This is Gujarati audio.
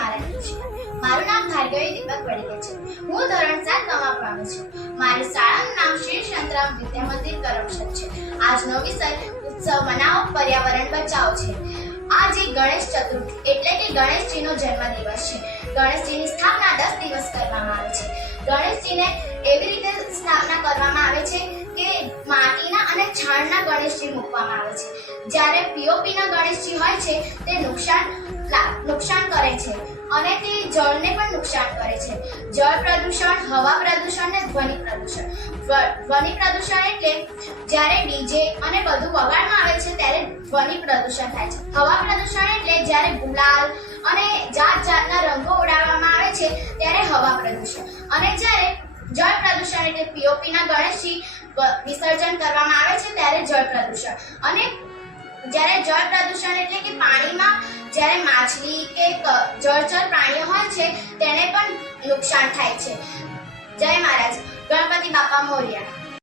મારા નમસ્કાર. મારું નામ ભાર્ગવી દીપક પડીકે છે. હું ધોરણ 7 માં ભણું છું. મારી શાળાનું નામ શ્રી શાંતરામ વિદ્યા મંદિર કરમસદ છે. આજનો વિષય ઉત્સવ મનાવો પર્યાવરણ બચાવો છે. આજે ગણેશ ચતુર્થી એટલે કે ગણેશજીનો જન્મદિવસ છે. ગણેશજીની સ્થાપના 10 દિવસ કરવામાં આવે છે. ગણેશજીને એવી રીતે સ્થાપના કરવામાં આવે છે કે માટીના અને છાણના ગણેશજી મૂકવામાં આવે છે. જ્યારે પીઓપીના ગણેશજી હોય છે તે નુકસાન કરે છે અને તે જળને પણ નુકસાન કરે છે. જળ પ્રદૂષણ, હવા પ્રદૂષણ અને ધ્વનિ પ્રદૂષણ. ધ્વનિ પ્રદૂષણ એટલે જ્યારે ડીજે અને બધું વગાડવામાં આવે છે ત્યારે ધ્વનિ પ્રદૂષણ થાય છે. હવા પ્રદૂષણ એટલે જ્યારે ગુલાલ અને જાત જાતના રંગો ઉડાડવામાં આવે છે ત્યારે હવા પ્રદૂષણ. અને જ્યારે જળ પ્રદૂષણ એટલે પીઓપીના ગણેશજી વિસર્જન કરવામાં આવે છે ત્યારે જળ પ્રદૂષણ. અને જ્યારે જળ પ્રદૂષણ એટલે કે પાણીમાં જ્યારે માછલી કે જળચર પ્રાણીઓ હોય છે તેને પણ નુકસાન થાય છે. જય મહારાજ. ગણપતિ બાપા મોરયા.